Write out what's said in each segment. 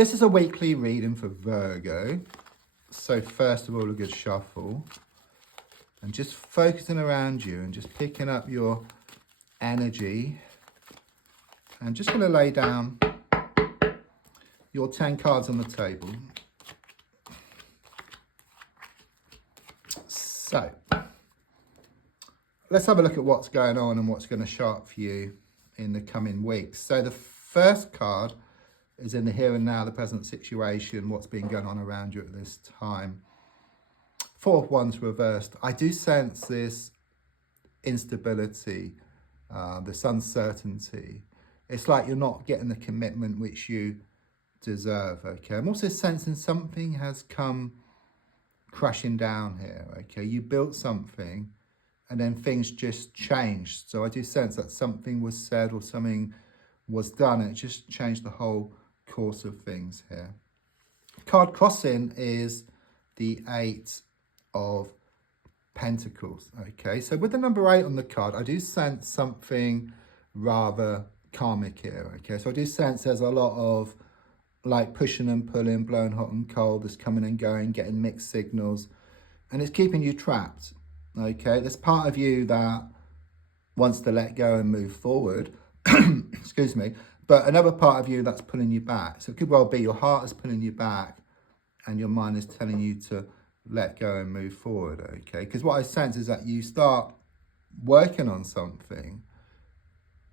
This is a weekly reading for Virgo. So first of all, a good shuffle. And just focusing around you and just picking up your energy. I'm just going to lay down your 10 cards on the table. So, let's have a look at what's going on and what's going to show up for you in the coming weeks. So the first card is in the here and now, the present situation, what's been going on around you at this time. Four of Wands reversed. I do sense this instability, this uncertainty. It's like you're not getting the commitment which you deserve, okay? I'm also sensing something has come crashing down here, okay? You built something and then things just changed. So I do sense that something was said or something was done and it just changed the whole course of things here. Card crossing is the 8 of Pentacles, okay? So with the number 8 on the card, I do sense something rather karmic here, okay? So I do sense there's a lot of like pushing and pulling, blowing hot and cold, that's coming and going, getting mixed signals, and it's keeping you trapped, okay? There's part of you that wants to let go and move forward, excuse me, but another part of you that's pulling you back. So it could well be your heart is pulling you back and your mind is telling you to let go and move forward, okay? Because what I sense is that you start working on something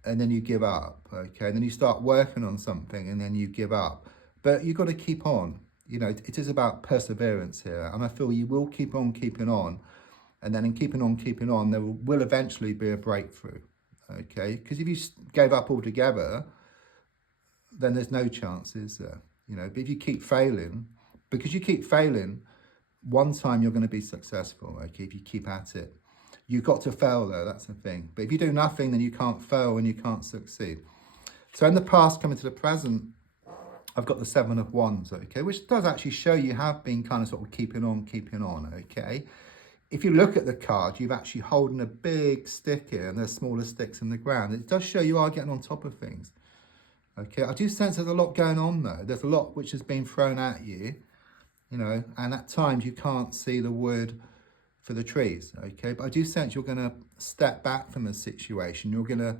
and then you give up, okay? And then you start working on something and then you give up. But you've got to keep on. You know, it is about perseverance here. And I feel you will keep on keeping on. And then in keeping on, there will eventually be a breakthrough, okay? Because if you gave up altogether, then there's no chance, is there? You know, but if you keep failing, because you keep failing, one time you're going to be successful, okay, if you keep at it. You've got to fail though, that's the thing. But if you do nothing, then you can't fail and you can't succeed. So in the past, coming to the present, I've got the 7 of Wands, okay, which does actually show you have been kind of sort of keeping on, okay. If you look at the card, you've actually holding a big stick here and there's smaller sticks in the ground. It does show you are getting on top of things. Okay, I do sense there's a lot going on though. There's a lot which has been thrown at you, you know, and at times you can't see the wood for the trees, okay? But I do sense you're going to step back from the situation. You're going to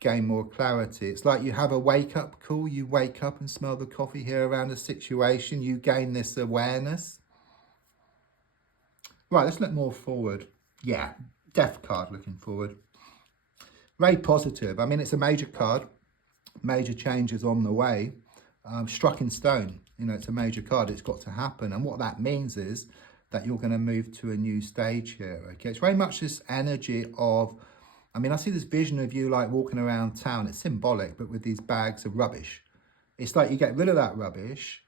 gain more clarity. It's like you have a wake-up call. You wake up and smell the coffee here around the situation. You gain this awareness. Right, let's look more forward. Yeah, Death card looking forward. Very positive. I mean, it's a major card. Major changes on the way, struck in stone. You know, it's a major card, it's got to happen. And what that means is that you're going to move to a new stage here, okay? It's very much this energy of, I mean, I see this vision of you like walking around town. It's symbolic, but with these bags of rubbish. It's like you get rid of that rubbish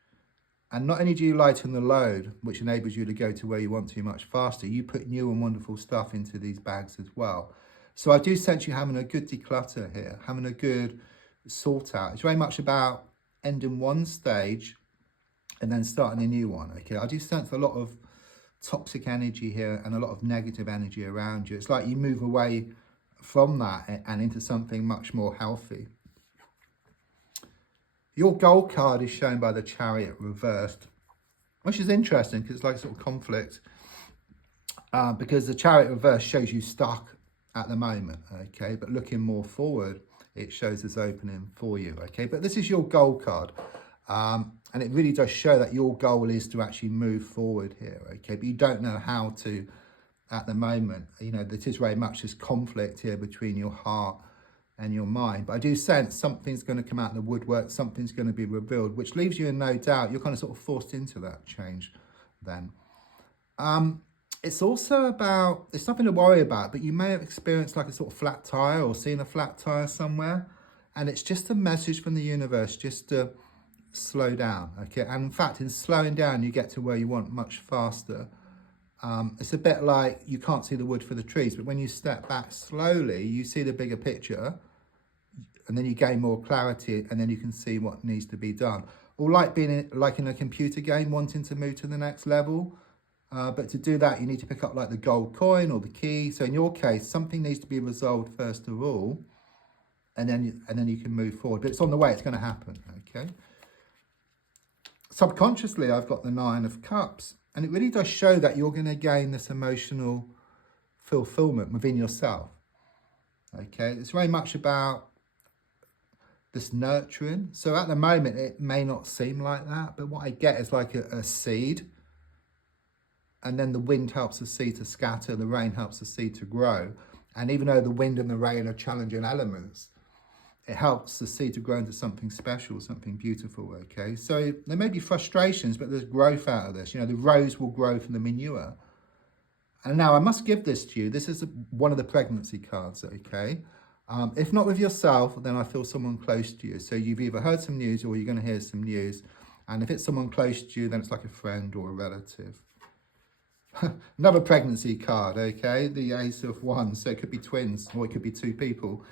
and not only do you lighten the load, which enables you to go to where you want to much faster, you put new and wonderful stuff into these bags as well. So I do sense you having a good declutter here, having a good sort out. It's very much about ending one stage and then starting a new one, okay? I do sense a lot of toxic energy here and a lot of negative energy around you. It's like you move away from that and into something much more healthy. Your goal card is shown by the Chariot reversed, which is interesting because it's like sort of conflict, because the Chariot reversed shows you stuck at the moment, okay? But looking more forward, it shows this opening for you, okay? But this is your goal card, and it really does show that your goal is to actually move forward here, okay? But you don't know how to at the moment. You know, this is very much this conflict here between your heart and your mind. But I do sense something's going to come out of the woodwork, something's going to be revealed, which leaves you in no doubt. You're kind of sort of forced into that change then. It's also about, it's nothing to worry about, but you may have experienced like a sort of flat tire or seen a flat tire somewhere. And it's just a message from the universe just to slow down, okay? And in fact, in slowing down, you get to where you want much faster. It's a bit like you can't see the wood for the trees, but when you step back slowly, you see the bigger picture and then you gain more clarity and then you can see what needs to be done. Or like being like in a computer game, wanting to move to the next level. But to do that, you need to pick up like the gold coin or the key. So in your case, something needs to be resolved first of all, and then you can move forward. But it's on the way, it's going to happen, okay? Subconsciously, I've got the Nine of Cups, and it really does show that you're going to gain this emotional fulfillment within yourself. Okay, it's very much about this nurturing. So at the moment, it may not seem like that, but what I get is like a seed, and then the wind helps the seed to scatter, the rain helps the seed to grow. And even though the wind and the rain are challenging elements, it helps the seed to grow into something special, something beautiful, okay? So there may be frustrations, but there's growth out of this. You know, the rose will grow from the manure. And now I must give this to you. This is one of the pregnancy cards, okay? If not with yourself, then I feel someone close to you. So you've either heard some news or you're going to hear some news. And if it's someone close to you, then it's like a friend or a relative. Another pregnancy card, okay? The Ace of Wands. So it could be twins or it could be two people.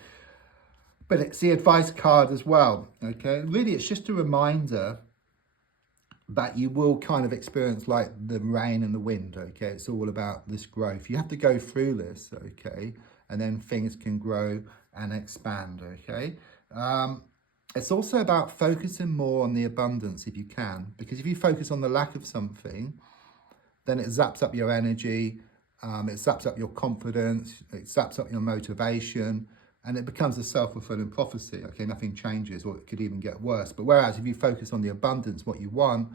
But it's the advice card as well, okay? Really, it's just a reminder that you will kind of experience like the rain and the wind, okay? It's all about this growth. You have to go through this, okay? And then things can grow and expand, okay? It's also about focusing more on the abundance if you can, because if you focus on the lack of something, then it zaps up your energy, it zaps up your confidence, it zaps up your motivation, and it becomes a self-fulfilling prophecy, okay? Nothing changes, or it could even get worse. But whereas if you focus on the abundance, what you want,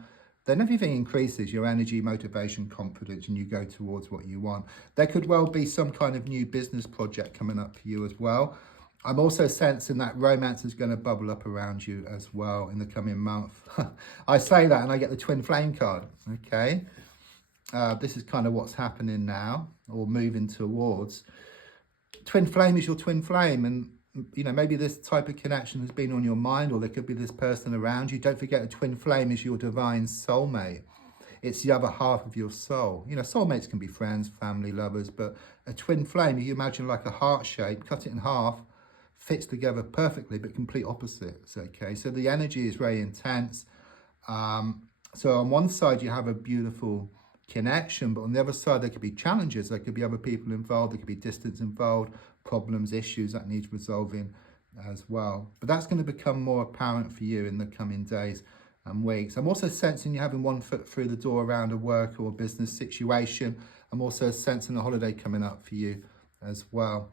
then everything increases, your energy, motivation, confidence, and you go towards what you want. There could well be some kind of new business project coming up for you as well. I'm also sensing that romance is going to bubble up around you as well in the coming month. I say that and I get the twin flame card, okay? This is kind of what's happening now, or moving towards. Twin flame is your twin flame, and you know, maybe this type of connection has been on your mind, or there could be this person around you. Don't forget, a twin flame is your divine soulmate. It's the other half of your soul. You know, soulmates can be friends, family, lovers, but a twin flame, if you imagine like a heart shape, cut it in half, fits together perfectly, but complete opposites, okay? So the energy is very intense. So on one side, you have a beautiful connection, but on the other side there could be challenges, there could be other people involved, there could be distance involved, problems, issues that need resolving as well. But that's going to become more apparent for you in the coming days and weeks. I'm also sensing you having one foot through the door around a work or business situation. I'm also sensing a holiday coming up for you as well.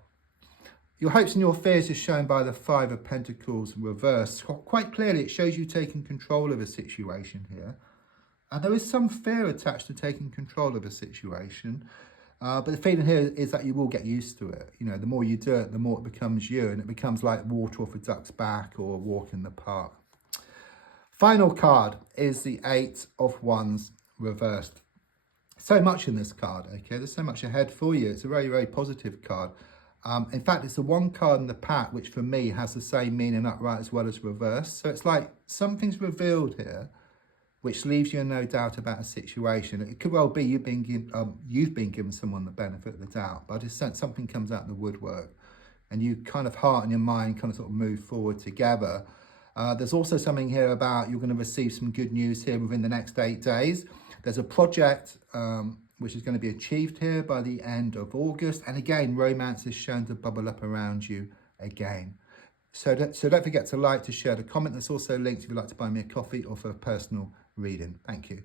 Your hopes and your fears is shown by the Five of Pentacles reversed. Quite clearly, it shows you taking control of a situation here. And there is some fear attached to taking control of a situation. But the feeling here is that you will get used to it. You know, the more you do it, the more it becomes you. And it becomes like water off a duck's back or a walk in the park. Final card is the Eight of Wands reversed. So much in this card, okay? There's so much ahead for you. It's a very, very positive card. In fact, it's the one card in the pack which for me has the same meaning upright as well as reversed. So it's like something's revealed here, which leaves you in no doubt about a situation. It could well be you've been given someone the benefit of the doubt, but I just sense something comes out of the woodwork and you kind of heart and your mind kind of sort of move forward together. There's also something here about you're going to receive some good news here within the next 8 days. There's a project which is going to be achieved here by the end of August. And again, romance is shown to bubble up around you again. So don't forget to like, to share, to comment. There's also links if you'd like to buy me a coffee or for a personal reading. Thank you.